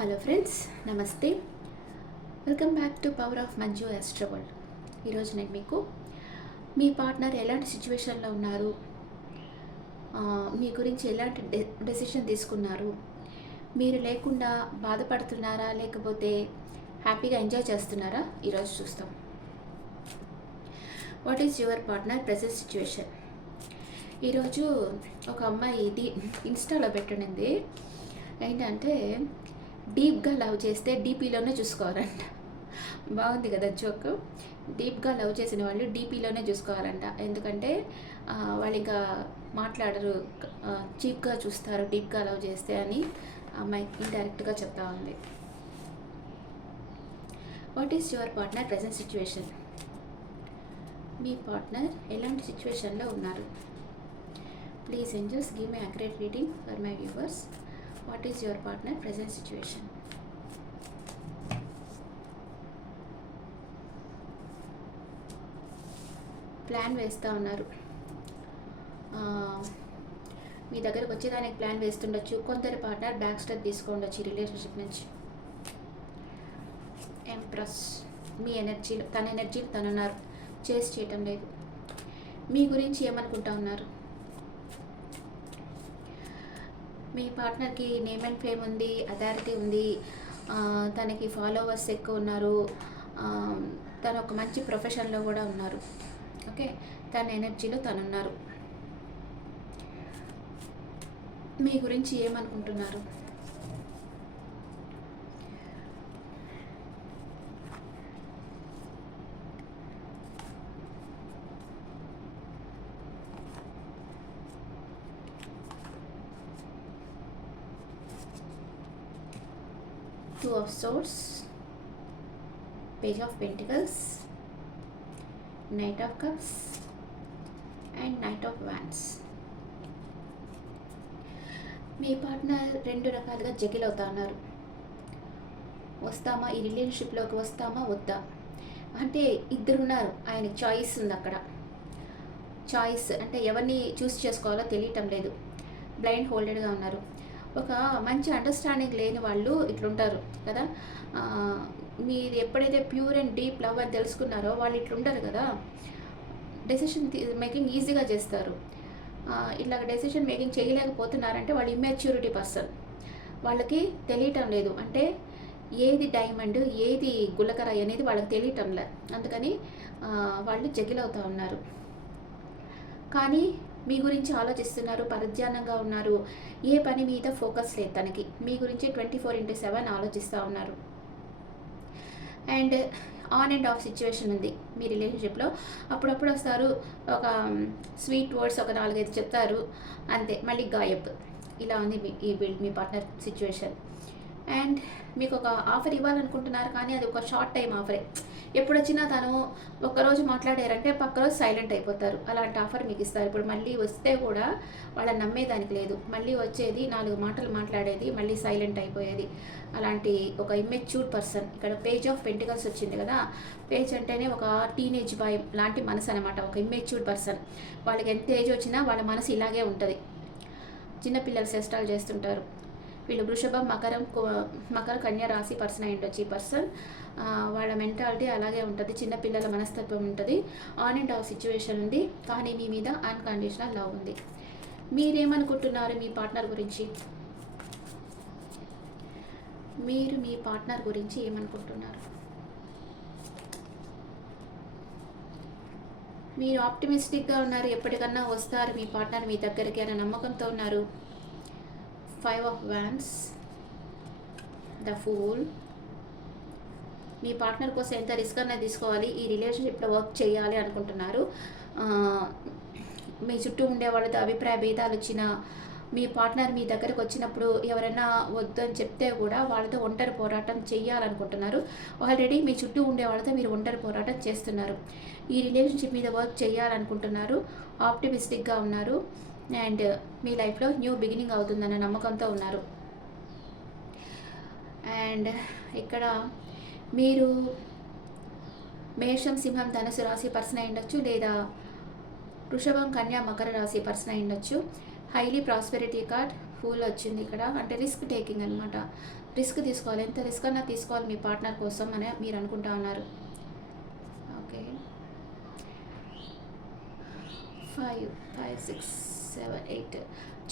Hello friends, నమస్తే. Welcome back to power of Manju astro world. ఈరోజు నేను మీకు మీ పార్ట్నర్ ఎలాంటి సిచ్యువేషన్లో ఉన్నారు, మీ గురించి ఎలాంటి డెసిషన్ తీసుకున్నారు, మీరు లేకుండా బాధపడుతున్నారా లేకపోతే హ్యాపీగా ఎంజాయ్ చేస్తున్నారా, ఈరోజు చూస్తాం. What is your partner present situation? ఈరోజు ఒక అమ్మాయి ఇది ఇన్స్టాలో పెట్టునింది. ఏంటంటే డీప్గా లవ్ చేస్తే డీపీలోనే చూసుకోవాలంట. బాగుంది కదా జోక్. డీప్గా లవ్ చేసిన వాళ్ళు డీపీలోనే చూసుకోవాలంట. ఎందుకంటే వాళ్ళు ఇంకా మాట్లాడరు, చీప్గా చూస్తారు డీప్గా లవ్ చేస్తే అని అమ్మాయి ఇండైరెక్ట్గా చెప్తా ఉంది. What is your partner present situation? Me partner ఎలాంటి సిచ్యువేషన్లో ఉన్నారు? Please angels give my accurate reading for my viewers. What is your partner present situation? Plan వేస్తూ ఉన్నారు. మీ దగ్గరకు వచ్చేదానికి ప్లాన్ వేస్తుండొచ్చు. కొందరి పార్ట్నర్ బ్యాక్ స్టెప్ తీసుకోండొచ్చు రిలేషన్షిప్ నుంచి. ఎంప్రెస్ మీ ఎనర్జీలో, తన ఎనర్జీలో తనున్నారు, చేసి చేయటం లేదు. మీ గురించి ఏమనుకుంటా ఉన్నారు? మీ పార్ట్నర్కి నేమ్ అండ్ ఫేమ్ ఉంది, అథారిటీ ఉంది, తనకి ఫాలోవర్స్ ఎక్కువ ఉన్నారు, తను ఒక మంచి ప్రొఫెషన్లో కూడా ఉన్నారు. ఓకే, తన ఎనర్జీలో తనున్నారు. మీ గురించి ఏమనుకుంటున్నారు? Two of Swords, Page of Pentacles, Knight of Cups and Knight of Wands. Me partner రెండు రకాలుగా జగిల్ అవుతా ఉన్నారు. వస్తామా, ఈ రిలేషన్షిప్లోకి వస్తామా వద్దా అంటే ఇద్దరున్నారు. ఆయనకి చాయిస్ ఉంది. అక్కడ చాయిస్ అంటే ఎవరిని చూస్ చేసుకోవాలో తెలియటం లేదు. బ్లైండ్ హోల్డెడ్గా ఉన్నారు. ఒక మంచి అండర్స్టాండింగ్ లేని వాళ్ళు ఇట్లుంటారు కదా. మీరు ఎప్పుడైతే ప్యూర్ అండ్ డీప్ లవ్ అని తెలుసుకున్నారో వాళ్ళు ఇట్లుంటారు కదా. డెసిషన్ మేకింగ్ ఈజీగా చేస్తారు. ఇట్లా డెసిషన్ మేకింగ్ చేయలేకపోతున్నారంటే వాళ్ళు ఇమ్మెచ్యూరిటీ పర్సన్. వాళ్ళకి తెలియటం లేదు. అంటే ఏది డైమండ్ ఏది గులకరాయి అనేది వాళ్ళకి తెలియటం లేదు. అందుకని వాళ్ళు జగిలవుతూ ఉన్నారు. కానీ మీ గురించి ఆలోచిస్తున్నారు, పరధ్యానంగా ఉన్నారు. ఏ పని మీద ఫోకస్ లేదు తనకి. మీ గురించి 24/7 ఆలోచిస్తూ ఉన్నారు. And on and of situation ఉంది మీ రిలేషన్షిప్లో. అప్పుడప్పుడు వస్తారు, ఒక స్వీట్ వర్డ్స్ ఒక 4-5 చెప్తారు, అంతే, మళ్ళీ గాయబ్. ఇలా ఉంది మీ పార్ట్నర్ సిచ్యువేషన్. అండ్ మీకు ఒక ఆఫర్ ఇవ్వాలనుకుంటున్నారు, కానీ అది ఒక షార్ట్ టైం ఆఫరే. ఎప్పుడు వచ్చినా తను ఒక్కరోజు మాట్లాడారంటే పక్క రోజు సైలెంట్ అయిపోతారు. అలాంటి ఆఫర్ మీకు ఇస్తారు. ఇప్పుడు మళ్ళీ వస్తే కూడా వాళ్ళని నమ్మేదానికి లేదు. మళ్ళీ వచ్చేది 4 మాటలు మాట్లాడేది, మళ్ళీ సైలెంట్ అయిపోయేది. అలాంటి ఒక ఇమ్మెచ్యూర్ పర్సన్. ఇక్కడ పేజ్ ఆఫ్ పెంటికల్స్ వచ్చింది కదా. పేజ్ అంటేనే ఒక టీనేజ్ బాయ్ లాంటి మనసు అనమాట. ఒక ఇమ్మెచ్యూర్ పర్సన్. వాళ్ళకి ఎంత ఏజ్ వచ్చినా వాళ్ళ మనసు ఇలాగే ఉంటుంది. చిన్నపిల్లలు చేష్టాలు చేస్తుంటారు. వీళ్ళు వృషభం, మకర కన్య రాశి పర్సన్ అయి ఉండొచ్చు. ఈ పర్సన్ వాళ్ళ మెంటాలిటీ అలాగే ఉంటుంది. చిన్నపిల్లల మనస్తత్వం ఉంటుంది. ఆన్ అండ్ ఆఫ్ సిచ్యువేషన్ ఉంది, కానీ మీ మీద అన్కండిషనల్ లవ్ ఉంది. మీరేమనుకుంటున్నారు మీ పార్ట్నర్ గురించి? మీరు మీ పార్ట్నర్ గురించి ఏమనుకుంటున్నారు? మీరు ఆప్టిమిస్టిక్గా ఉన్నారు, ఎప్పటికన్నా వస్తారు మీ పార్ట్నర్ మీ దగ్గరికి అనే నమ్మకంతో ఉన్నారు. 5 of Wands, The Fool. Me partner కోసం ఎంత రిస్క్ అన్నా తీసుకోవాలి, ఈ రిలేషన్షిప్లో వర్క్ చేయాలి అనుకుంటున్నారు. మీ చుట్టూ ఉండే వాళ్ళతో అభిప్రాయ భేదాలు వచ్చినా, మీ పార్ట్నర్ మీ దగ్గరకు వచ్చినప్పుడు ఎవరైనా వద్దు అని చెప్తే కూడా వాళ్ళతో ఒంటరి పోరాటం చేయాలనుకుంటున్నారు. ఆల్రెడీ మీ చుట్టూ ఉండే వాళ్ళతో మీరు ఒంటరి పోరాటం చేస్తున్నారు. ఈ రిలేషన్షిప్ మీద వర్క్ చేయాలనుకుంటున్నారు. ఆప్టిమిస్టిక్గా ఉన్నారు. అండ్ మీ లైఫ్లో న్యూ బిగినింగ్ అవుతుందన్న నమ్మకంతో ఉన్నారు. అండ్ ఇక్కడ మీరు మేషం, సింహం, ధనుసు రాశి పర్సన్ అయి ఉండొచ్చు, లేదా వృషభం, కన్యా, మకర రాశి పర్సన్ అయి ఉండొచ్చు. హైలీ ప్రాస్పెరిటీ కార్డ్, ఫూల్ వచ్చింది ఇక్కడ. అంటే రిస్క్ టేకింగ్ అనమాట. రిస్క్ తీసుకోవాలి, ఎంత రిస్క్ అన్నా తీసుకోవాలి మీ పార్ట్నర్ కోసం అని మీరు అనుకుంటా ఉన్నారు. ఓకే, 5 5 6 7 8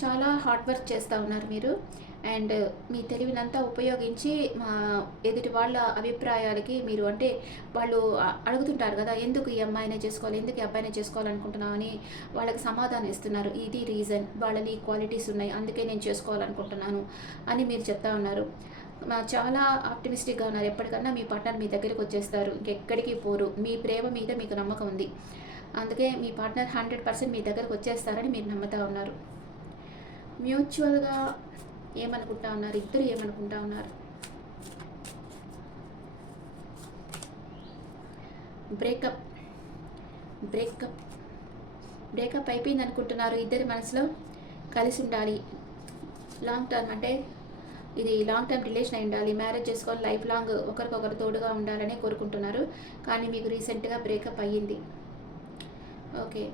చాలా హార్డ్ వర్క్ చేస్తూ ఉన్నారు మీరు. అండ్ మీ తెలివినంతా ఉపయోగించి మా ఎదుటి వాళ్ళ అభిప్రాయాలకి మీరు అంటే వాళ్ళు అడుగుతుంటారు కదా, ఎందుకు ఈ అమ్మాయినే చేసుకోవాలి, ఎందుకు ఈ అబ్బాయినే చేసుకోవాలనుకుంటున్నావు అని వాళ్ళకి సమాధానం ఇస్తున్నారు. ఇది రీజన్, వాళ్ళని క్వాలిటీస్ ఉన్నాయి, అందుకే నేను చేసుకోవాలనుకుంటున్నాను అని మీరు చెప్తా ఉన్నారు. చాలా ఆప్టిమిస్టిక్గా ఉన్నారు. ఎప్పటికన్నా మీ పార్ట్నర్ మీ దగ్గరికి వచ్చేస్తారు, ఇంకెక్కడికి పోరు. మీ ప్రేమ మీద మీకు నమ్మకం ఉంది, అందుకే మీ పార్ట్నర్ 100% మీ దగ్గరకు వచ్చేస్తారని మీరు నమ్ముతూ ఉన్నారు. మ్యూచువల్గా ఏమనుకుంటా ఉన్నారు, ఇద్దరు ఏమనుకుంటా ఉన్నారు? బ్రేకప్ బ్రేకప్ బ్రేకప్ అయిపోయింది అనుకుంటున్నారు. ఇద్దరి మనసులో కలిసి ఉండాలి, లాంగ్ టర్మ్ అంటే ఇది లాంగ్ టర్మ్ రిలేషన్ అయి ఉండాలి, మ్యారేజ్ చేసుకొని లైఫ్ లాంగ్ ఒకరికొకరు తోడుగా ఉండాలని కోరుకుంటున్నారు. కానీ మీకు రీసెంట్గా బ్రేకప్ అయ్యింది. ఓకే,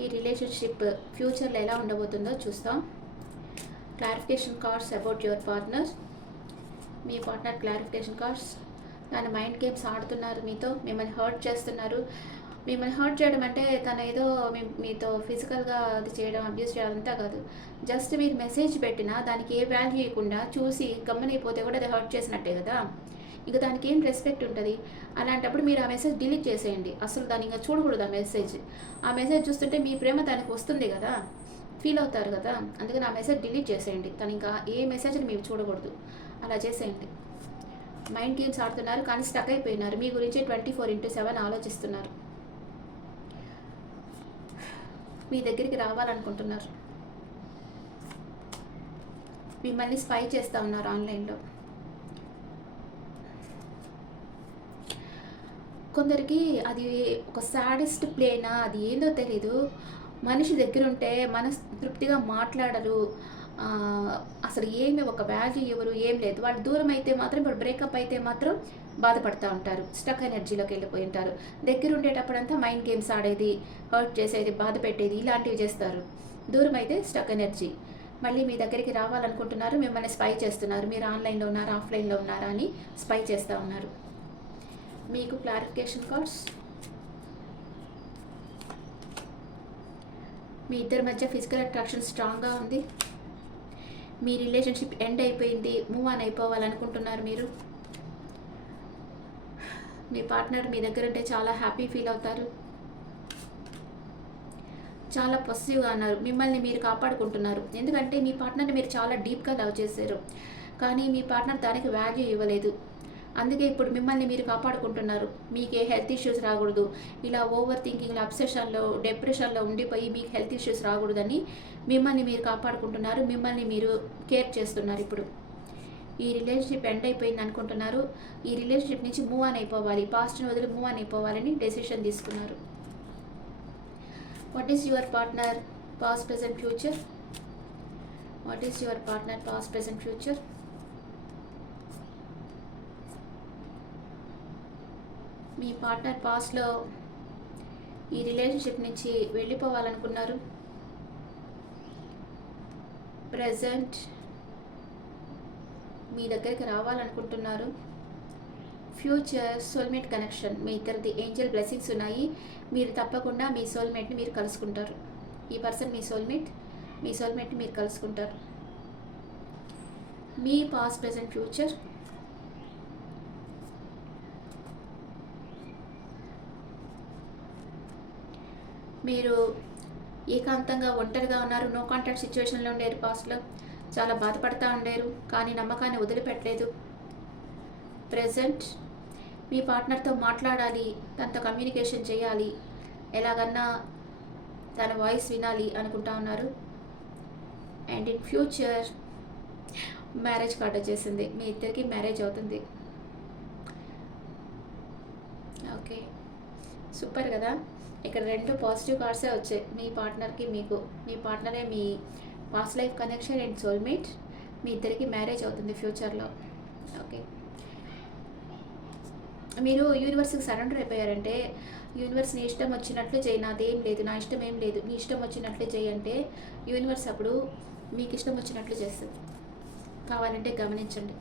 ఈ రిలేషన్షిప్ ఫ్యూచర్లో ఎలా ఉండబోతుందో చూస్తాం. Clarification cards about your partner. Me partner clarification cards. తన మైండ్ గేమ్స్ ఆడుతున్నారు మీతో, మిమ్మల్ని హర్ట్ చేస్తున్నారు. మిమ్మల్ని హర్ట్ చేయడం అంటే తన ఏదో మీతో ఫిజికల్గా అది చేయడం, అబ్యూస్ చేయడం అంతా కాదు. జస్ట్ మీరు మెసేజ్ పెట్టినా దానికి ఏ వాల్యూ ఇవ్వకుండా చూసి గమ్మనైపోతే కూడా అది హర్ట్ చేసినట్టే కదా. ఇంకా దానికి ఏం రెస్పెక్ట్ ఉంటుంది. అలాంటప్పుడు మీరు ఆ మెసేజ్ డిలీట్ చేసేయండి. అసలు దాన్ని ఇంకా చూడకూడదు ఆ మెసేజ్. ఆ మెసేజ్ చూస్తుంటే మీ ప్రేమ దానికి వస్తుంది కదా, ఫీల్ అవుతారు కదా. అందుకని ఆ మెసేజ్ డిలీట్ చేసేయండి. తను ఇంకా ఏ మెసేజ్ని మీరు చూడకూడదు, అలా చేసేయండి. మైండ్ గేమ్స్ ఆడుతున్నారు కానీ స్టక్ అయిపోయినారు. మీ గురించి 24/7 ఆలోచిస్తున్నారు. మీ దగ్గరికి రావాలనుకుంటున్నారు. మిమ్మల్ని స్పై చేస్తూ ఉన్నారు ఆన్లైన్లో. కొందరికి అది ఒక సాడెస్ట్ ప్లేనా, అది ఏందో తెలీదు. మనిషి దగ్గర ఉంటే మనస్తృప్తిగా మాట్లాడరు, అసలు ఏమి ఒక వాల్యూ ఎవరు ఏం లేదు. వాళ్ళు దూరం అయితే మాత్రం, ఇప్పుడు బ్రేకప్ అయితే మాత్రం బాధపడుతూ ఉంటారు, స్టక్ ఎనర్జీలోకి వెళ్ళిపోయి ఉంటారు. దగ్గర ఉండేటప్పుడంతా మైండ్ గేమ్స్ ఆడేది, హర్ట్ చేసేది, బాధ పెట్టేది, ఇలాంటివి చేస్తారు. దూరం అయితే స్టక్ ఎనర్జీ. మళ్ళీ మీ దగ్గరికి రావాలనుకుంటున్నారు, మిమ్మల్ని స్పై చేస్తున్నారు. మీరు ఆన్లైన్లో ఉన్నారా, ఆఫ్లైన్లో ఉన్నారా అని స్పై చేస్తూ ఉన్నారు. మీకు క్లారిఫికేషన్ కార్డ్స్. మీ ఇద్దరి మధ్య ఫిజికల్ అట్రాక్షన్ స్ట్రాంగ్గా ఉంది. మీ రిలేషన్షిప్ ఎండ్ అయిపోయింది, మూవ్ ఆన్ అయిపోవాలనుకుంటున్నారు మీరు. మీ పార్ట్నర్ మీ దగ్గర ఉంటే చాలా హ్యాపీ ఫీల్ అవుతారు. చాలా పాజిటివ్గా ఉన్నారు. మిమ్మల్ని మీరు కాపాడుకుంటున్నారు. ఎందుకంటే మీ పార్ట్నర్ని మీరు చాలా డీప్గా లవ్ చేశారు, కానీ మీ పార్ట్నర్ దానికి వాల్యూ ఇవ్వలేదు. అందుకే ఇప్పుడు మిమ్మల్ని మీరు కాపాడుకుంటున్నారు. మీకు ఏ హెల్త్ ఇష్యూస్ రాకూడదు, ఇలా ఓవర్ థింకింగ్లో, అబ్సెషన్లో, డిప్రెషన్లో ఉండిపోయి మీకు హెల్త్ ఇష్యూస్ రాకూడదని మిమ్మల్ని మీరు కాపాడుకుంటున్నారు. మిమ్మల్ని మీరు కేర్ చేస్తున్నారు. ఇప్పుడు ఈ రిలేషన్షిప్ ఎండ్ అయిపోయింది అనుకుంటున్నారు. ఈ రిలేషన్షిప్ నుంచి మూవ్ ఆన్ అయిపోవాలి, పాస్ట్ని వదిలి మూవ్ ఆన్ అయిపోవాలని డెసిషన్ తీసుకున్నారు. What is your partner past present future? What is your partner past present future? మీ పార్ట్నర్ పాస్ట్లో ఈ రిలేషన్షిప్ నుంచి వెళ్ళిపోవాలనుకున్నారు. ప్రెజెంట్ మీ దగ్గరికి రావాలనుకుంటున్నారు. Future soulmate connection. మీ ఇద్దరిది ఏంజల్ బ్లెస్సింగ్స్ ఉన్నాయి. మీరు తప్పకుండా మీ సోల్మేట్ని మీరు కలుసుకుంటారు. ఈ పర్సన్ మీ సోల్మేట్ని మీరు కలుసుకుంటారు. మీ పాస్ట్ ప్రెజెంట్ ఫ్యూచర్. మీరు ఏకాంతంగా ఒంటరిగా ఉన్నారు. నో కాంటాక్ట్ సిచ్యువేషన్లో ఉండేరు. పాస్ట్లో చాలా బాధపడుతూ ఉండేరు, కానీ నమ్మకాన్ని వదిలిపెట్టలేదు. ప్రెజెంట్ మీ పార్ట్నర్తో మాట్లాడాలి, తనతో కమ్యూనికేషన్ చేయాలి, ఎలాగన్నా తన వాయిస్ వినాలి అనుకుంటా ఉన్నారు. And in future marriage card వచ్చేసింది. మీ ఇద్దరికి మ్యారేజ్ అవుతుంది. ఓకే, సూపర్ కదా. ఇక్కడ 2 పాజిటివ్ కార్డ్సే వచ్చాయి. మీ పార్ట్నర్కి మీకు. మీ పార్ట్నరే మీ past life connection and soulmate. మీ ఇద్దరికి మ్యారేజ్ అవుతుంది ఫ్యూచర్లో. ఓకే, మీరు యూనివర్స్కి సరెండర్ అయిపోయారంటే, యూనివర్స్ నీ ఇష్టం వచ్చినట్లు చేయి, నాదేం లేదు, నా ఇష్టం ఏం లేదు, నీ ఇష్టం వచ్చినట్లే చేయి అంటే యూనివర్స్ అప్పుడు మీకు ఇష్టం వచ్చినట్లు చేస్తుంది. కావాలంటే గమనించండి.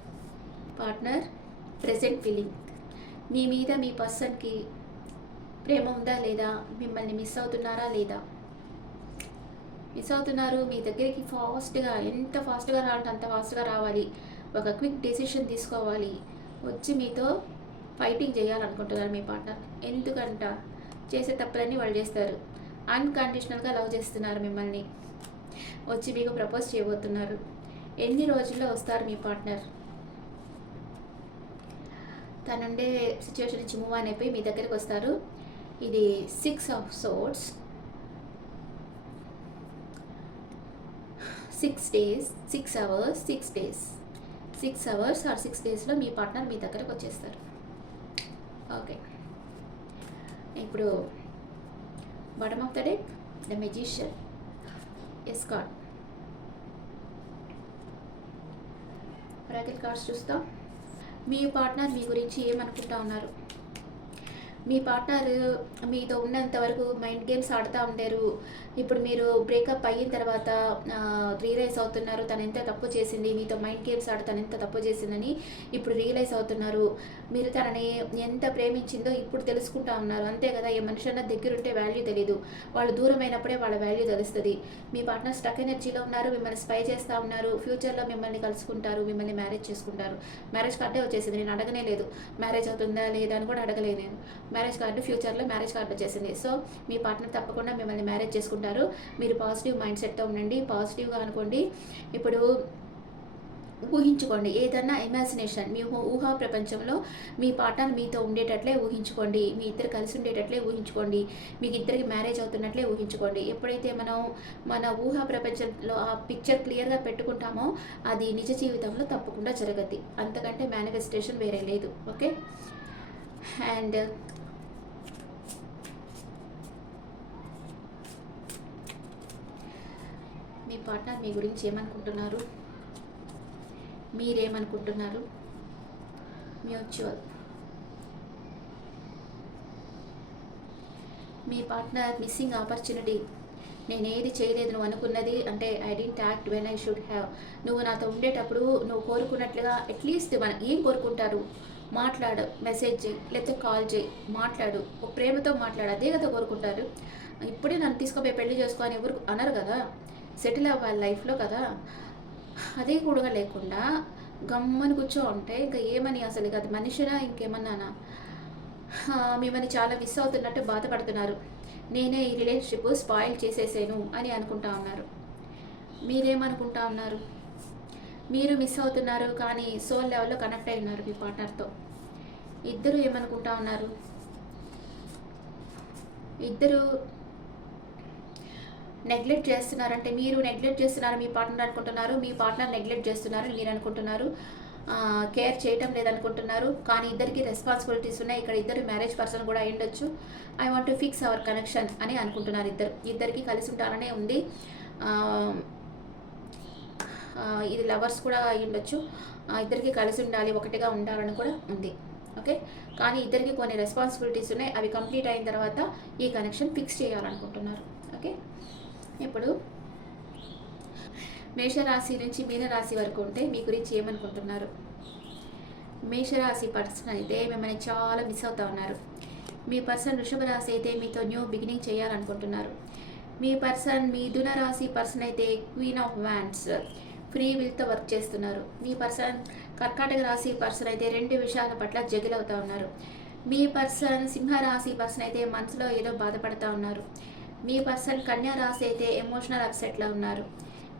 పార్ట్నర్ ప్రెజెంట్ ఫీలింగ్, మీ మీద మీ పర్సన్కి ప్రేమ ఉందా లేదా, మిమ్మల్ని మిస్ అవుతున్నారా లేదా, మిస్ అవుతున్నారు. మీ దగ్గరికి ఫాస్ట్గా, ఎంత ఫాస్ట్గా రావాలంటే అంత ఫాస్ట్గా రావాలి, ఒక క్విక్ డెసిషన్ తీసుకోవాలి, వచ్చి మీతో ఫైటింగ్ చేయాలనుకుంటున్నారు మీ పార్ట్నర్. ఎందుకంట చేసే తప్పులన్నీ వాళ్ళు చేస్తారు. అన్కండిషనల్గా లవ్ చేస్తున్నారు మిమ్మల్ని, వచ్చి మీకు ప్రపోజ్ చేయబోతున్నారు. ఎన్ని రోజుల్లో వస్తారు మీ పార్ట్నర్? తనుండే సిచ్యువేషన్ నుంచి మూవ్ ఆన్ అయిపోయి మీ దగ్గరికి వస్తారు. ఇది 6 of Swords, 6 days, 6 hours, 6 days, 6 hours or 6 daysలో me partner మీ దగ్గరకు వచ్చేస్తారు. ఓకే, ఇప్పుడు bottom of the deck the magician, escort, Oracle cards చూస్తాం. మీ పార్ట్నర్ మీ గురించి ఏమనుకుంటా ఉన్నారు? మీ పార్ట్నర్ మీతో ఉన్నంత వరకు మైండ్ గేమ్స్ ఆడుతూ ఉండేరు. ఇప్పుడు మీరు బ్రేకప్ అయిన తర్వాత రియలైజ్ అవుతున్నారు తను ఎంత తప్పు చేసింది, మీతో మైండ్ గేమ్స్ ఆడి తను ఎంత తప్పు చేసిందని ఇప్పుడు రియలైజ్ అవుతున్నారు. మీరు తనని ఎంత ప్రేమించిందో ఇప్పుడు తెలుసుకుంటా ఉన్నారు. అంతే కదా, ఏ మనిషి అన్న దగ్గరుంటే వాల్యూ తెలీదు, వాళ్ళు దూరమైనప్పుడే వాళ్ళ వాల్యూ తెలుస్తుంది. మీ పార్ట్నర్ స్టక్ ఎనర్జీలో ఉన్నారు, మిమ్మల్ని స్పై చేస్తూ ఉన్నారు. ఫ్యూచర్లో మిమ్మల్ని కలుసుకుంటారు, మిమ్మల్ని మ్యారేజ్ చేసుకుంటారు. మ్యారేజ్ కార్డే వచ్చేసింది, నేను అడగనే లేదు. మ్యారేజ్ అవుతుందా లేదా అని కూడా అడగలేదు నేను. మ్యారేజ్ కార్డు, ఫ్యూచర్లో మ్యారేజ్ కార్డు వచ్చేసింది. సో మీ పార్ట్నర్ తప్పకుండా మిమ్మల్ని మ్యారేజ్ చేసుకుంటారు. మీరు పాజిటివ్ మైండ్ సెట్తో ఉండండి, పాజిటివ్గా అనుకోండి. ఇప్పుడు ఊహించుకోండి, ఏదన్నా ఇమాజినేషన్, మీ ఊహా ప్రపంచంలో మీ పార్ట్నర్ మీతో ఉండేటట్లే ఊహించుకోండి, మీ ఇద్దరు కలిసి ఉండేటట్లే ఊహించుకోండి, మీకు ఇద్దరికి మ్యారేజ్ అవుతున్నట్లే ఊహించుకోండి. ఎప్పుడైతే మనం మన ఊహా ప్రపంచంలో ఆ పిక్చర్ క్లియర్గా పెట్టుకుంటామో అది నిజ జీవితంలో తప్పకుండా జరగద్ది. అంతకంటే మేనిఫెస్టేషన్ వేరే లేదు. ఓకే, అండ్ మీ పార్ట్నర్ మీ గురించి ఏమనుకుంటున్నారు, మీరేమనుకుంటున్నారు? మ్యూచువల్, మీ పార్ట్నర్ మిస్సింగ్ ఆపర్చునిటీ. నేను ఏది చేయలేదు నువ్వు అనుకున్నది, అంటే I didn't act when I should have. నువ్వు నాతో ఉండేటప్పుడు నువ్వు కోరుకున్నట్లుగా అట్లీస్ట్ మనం ఏం కోరుకుంటారు, మాట్లాడు, మెసేజ్ చేయి, లేకపోతే కాల్ చేయి, మాట్లాడు, ఒక ప్రేమతో మాట్లాడు, అదే కదా కోరుకుంటారు. ఇప్పుడే నన్ను తీసుకుపోయి పెళ్లి చేసుకోని ఎవరు అనరు కదా, సెటిల్ అవ్వాలి లైఫ్లో కదా. అదే కూడా లేకుండా గమ్మని కూర్చో ఉంటే ఇంకా ఏమని, అసలు అది మనిషినా ఇంకేమన్నానా? మిమ్మల్ని చాలా మిస్ అవుతున్నట్టు బాధపడుతున్నారు. నేనే ఈ రిలేషన్షిప్ స్పాయిల్ చేసేసాను అని అనుకుంటా ఉన్నారు. మీరేమనుకుంటా ఉన్నారు? మీరు మిస్ అవుతున్నారు కానీ సోల్ లెవెల్లో కనెక్ట్ అయి ఉన్నారు మీ పార్ట్నర్తో. ఇద్దరు ఏమనుకుంటా ఉన్నారు? ఇద్దరు నెగ్లెక్ట్ చేస్తున్నారంటే మీరు నెగ్లెక్ట్ చేస్తున్నారు మీ పార్ట్నర్ అనుకుంటున్నారు, మీ పార్ట్నర్ నెగ్లెక్ట్ చేస్తున్నారు మీరు అనుకుంటున్నారు. కేర్ చేయటం లేదనుకుంటున్నారు. కానీ ఇద్దరికి రెస్పాన్సిబిలిటీస్ ఉన్నాయి. ఇక్కడ ఇద్దరు మ్యారేజ్ పర్సన్ కూడా అయి ఉండొచ్చు. I want to fix our connection అని అనుకుంటున్నారు. ఇద్దరికి కలిసి ఉంటారనే ఉంది. ఇది లవర్స్ కూడా అయి ఉండొచ్చు. ఇద్దరికి కలిసి ఉండాలి, ఒకటిగా ఉండాలని కూడా ఉంది. ఓకే, కానీ ఇద్దరికి కొన్ని రెస్పాన్సిబిలిటీస్ ఉన్నాయి. అవి కంప్లీట్ అయిన తర్వాత ఈ కనెక్షన్ ఫిక్స్ చేయాలనుకుంటున్నారు. ఓకే, ఇప్పుడు మేషరాశి నుంచి మీనరాశి వరకు ఉంటే మీ గురించి ఏమనుకుంటున్నారు? మేషరాశి పర్సన్ అయితే మిమ్మల్ని చాలా మిస్ అవుతా ఉన్నారు. మీ పర్సన్ వృషభ రాశి అయితే మీతో న్యూ బిగినింగ్ చేయాలనుకుంటున్నారు. మీ పర్సన్ మిథున రాశి పర్సన్ అయితే క్వీన్ ఆఫ్ వ్యాండ్స్, ఫ్రీ విల్తో వర్క్ చేస్తున్నారు. మీ పర్సన్ కర్కాటక రాశి పర్సన్ అయితే 2 విషయాల పట్ల జగిల్ అవుతూ ఉన్నారు. మీ పర్సన్ సింహరాశి పర్సన్ అయితే మనసులో ఏదో బాధపడుతూ ఉన్నారు. మీ పర్సన్ కన్యా రాశి అయితే ఎమోషనల్ అప్సెట్లో ఉన్నారు.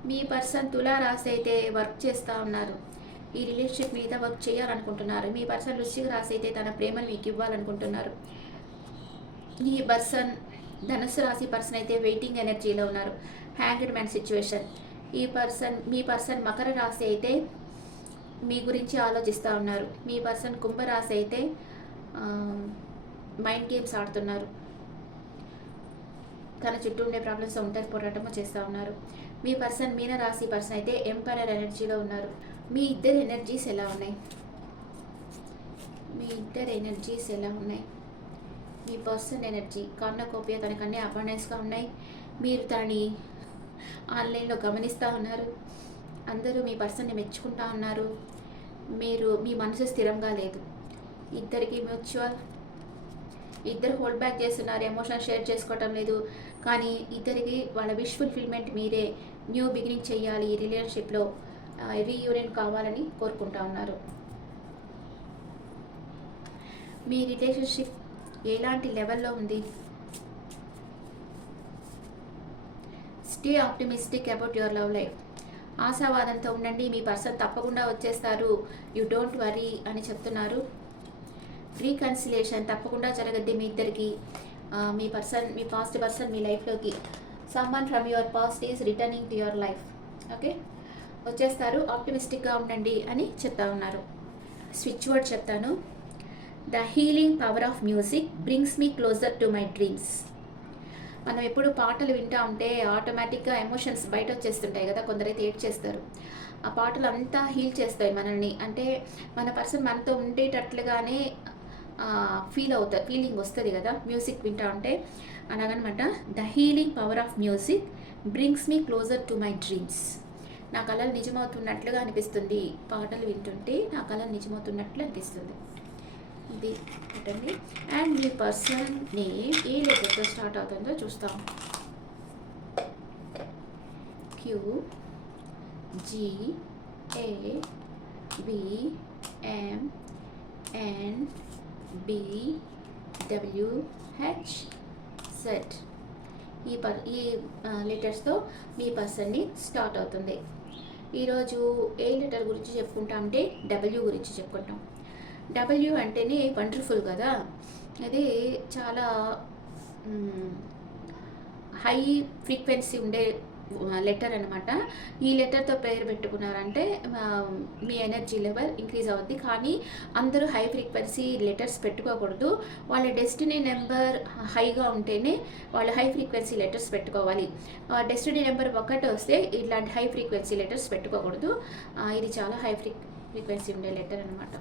మీ పర్సన్ తులా రాశి అయితే వర్క్ చేస్తూ ఉన్నారు, ఈ రిలేషన్షిప్ మీద వర్క్ చేయాలనుకుంటున్నారు. మీ పర్సన్ వృశ్చిక రాశి అయితే తన ప్రేమను మీకు ఇవ్వాలనుకుంటున్నారు. మీ పర్సన్ ధనుస్సు రాశి పర్సన్ అయితే వెయిటింగ్ ఎనర్జీలో ఉన్నారు, హ్యాంగ్డ్ మ్యాన్ సిచ్యువేషన్. మీ పర్సన్ మకర రాశి అయితే మీ గురించి ఆలోచిస్తూ ఉన్నారు. మీ పర్సన్ కుంభరాశి అయితే మైండ్ గేమ్స్ ఆడుతున్నారు, తన చుట్టూ ఉండే ప్రాబ్లమ్స్ ఒంటరి పోరాటము చేస్తూ ఉన్నారు. మీ పర్సన్ మీనరాశి పర్సన్ అయితే ఎంపైరర్ ఎనర్జీలో ఉన్నారు. మీ ఇద్దరు ఎనర్జీస్ ఎలా ఉన్నాయి? మీ పర్సన్ ఎనర్జీ కార్నకోపియా తనకన్నీ అబాండెన్స్గా ఉన్నాయి. మీరు తనని ఆన్లైన్లో గమనిస్తూ ఉన్నారు. అందరూ మీ పర్సన్ని మెచ్చుకుంటా ఉన్నారు. మీ మనసు స్థిరంగా లేదు. ఇద్దరికి మ్యూచువల్, ఇద్దరు హోల్డ్ బ్యాక్ చేస్తున్నారు, ఎమోషన్ షేర్ చేసుకోవటం లేదు. కానీ ఇద్దరికి వాళ్ళ విష్ ఫుల్ఫిల్మెంట్ మీరే. న్యూ బిగినింగ్ చేయాలి ఈ రిలేషన్షిప్లో, రీయూనియన్ కావాలని కోరుకుంటా ఉన్నారు. మీ రిలేషన్షిప్ ఎలాంటి లెవెల్లో ఉంది? Stay optimistic about your love life. ఆశావాదంతో ఉండండి, మీ పర్సన్ తప్పకుండా వచ్చేస్తారు, యూ డోంట్ వరీ అని చెప్తున్నారు. రీకన్సిలేషన్ తప్పకుండా జరగద్ది మీ ఇద్దరికి. మీ పాస్ట్ పర్సన్ మీ లైఫ్లోకి, someone from your past is returning to your life. Okay, వచ్చేస్తారు, ఆప్టిమిస్టిక్గా ఉండండి అని చెప్తా ఉన్నారు. స్విచ్ వర్డ్ చెప్తాను. The healing power of music brings me closer to my dreams. మనం ఎప్పుడు పాటలు వింటూ ఉంటే ఆటోమేటిక్గా ఎమోషన్స్ బయట వచ్చేస్తుంటాయి కదా, కొందరైతే ఏడ్ చేస్తారు. ఆ పాటలు అంతా హీల్ చేస్తాయి మనల్ని. అంటే మన పర్సన్ మనతో ఉండేటట్లుగానే ఫీలింగ్ వస్తుంది కదా మ్యూజిక్ వింటూ ఉంటే, అలాగనమాట. The healing power of music brings me closer to my dreams. నా కళలు నిజమవుతున్నట్లుగా అనిపిస్తుంది, పాటలు వింటుంటే నా కళలు నిజమవుతున్నట్లు అనిపిస్తుంది. ఇది పెట్టండి. అండ్ మీ పర్సన్ నేమ్ ఏ లెటర్తో స్టార్ట్ అవుతుందో చూస్తాం. Q, G, A, B, M, N, B, W, H, Z. ఈ లెటర్స్తో మీ పర్సన్ని స్టార్ట్ అవుతుంది. ఈరోజు ఏ లెటర్ గురించి చెప్పుకుంటామంటే డబ్ల్యూ గురించి చెప్పుకుంటాం. డబ్ల్యూ అంటేనే వండర్ఫుల్ కదా, అది చాలా హై ఫ్రీక్వెన్సీ ఉండే లెటర్ అనమాట. ఈ లెటర్తో పేరు పెట్టుకున్నారంటే మీ ఎనర్జీ లెవెల్ ఇంక్రీజ్ అవుద్ది. కానీ అందరూ హై ఫ్రీక్వెన్సీ లెటర్స్ పెట్టుకోకూడదు. వాళ్ళ డెస్టినీ నెంబర్ హైగా ఉంటేనే వాళ్ళు హై ఫ్రీక్వెన్సీ లెటర్స్ పెట్టుకోవాలి. డెస్టినీ నెంబర్ 1 వస్తే ఇలాంటి హై ఫ్రీక్వెన్సీ లెటర్స్ పెట్టుకోకూడదు. ఇది చాలా హై ఫ్రీక్వెన్సీ ఉండే లెటర్ అనమాట.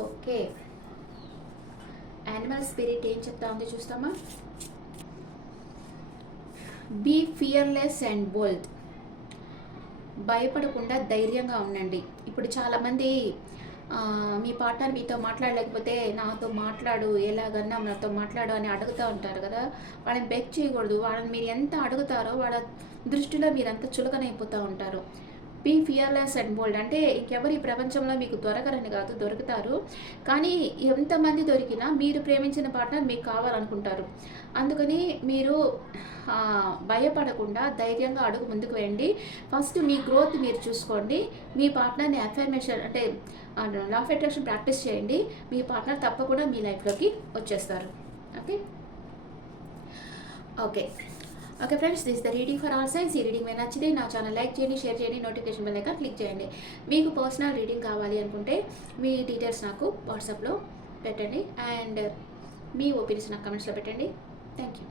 ఓకే, యానిమల్ స్పిరిట్ ఏం చెప్తా ఉంది చూస్తామా. బీ ఫియర్లెస్ అండ్ బోల్డ్. భయపడకుండా ధైర్యంగా ఉండండి. ఇప్పుడు చాలామంది మీ పార్ట్నర్ మీతో మాట్లాడలేకపోతే నాతో మాట్లాడు, ఎలాగన్నా నాతో మాట్లాడు అని అడుగుతూ ఉంటారు కదా. వాళ్ళని బెగ్ చేయకూడదు. వాళ్ళని మీరు ఎంత అడుగుతారో వాళ్ళ దృష్టిలో మీరంత చులకనైపోతూ ఉంటారు. బీ ఫియర్లెస్ అండ్ బోల్డ్ అంటే ఇంకెవరు ఈ ప్రపంచంలో మీకు దొరకరని కాదు, దొరుకుతారు. కానీ ఎంతమంది దొరికినా మీరు ప్రేమించిన పార్ట్నర్ మీకు కావాలనుకుంటారు. అందుకని మీరు భయపడకుండా ధైర్యంగా అడుగు ముందుకు వేయండి. ఫస్ట్ మీ గ్రోత్ మీరు చూసుకోండి. మీ పార్ట్నర్ని అఫర్మేషన్ అంటే లా ఆఫ్ అట్రాక్షన్ ప్రాక్టీస్ చేయండి. మీ పార్ట్నర్ తప్పకుండా మీ లైఫ్లోకి వచ్చేస్తారు. Okay friends, this the reading for all science. ఈ రీడింగ్ మీకు నచ్చితే నా ఛానల్ లైక్ చేయండి, షేర్ చేయండి, నోటిఫికేషన్ బెల్ ఐకాన్ క్లిక్ చేయండి. మీకు పర్సనల్ రీడింగ్ కావాలి అనుకుంటే మీ డీటెయిల్స్ నాకు వాట్సాప్లో పెట్టండి అండ్ మీ ఒపీనియన్స్ నాకు కమెంట్స్లో పెట్టండి. Thank you.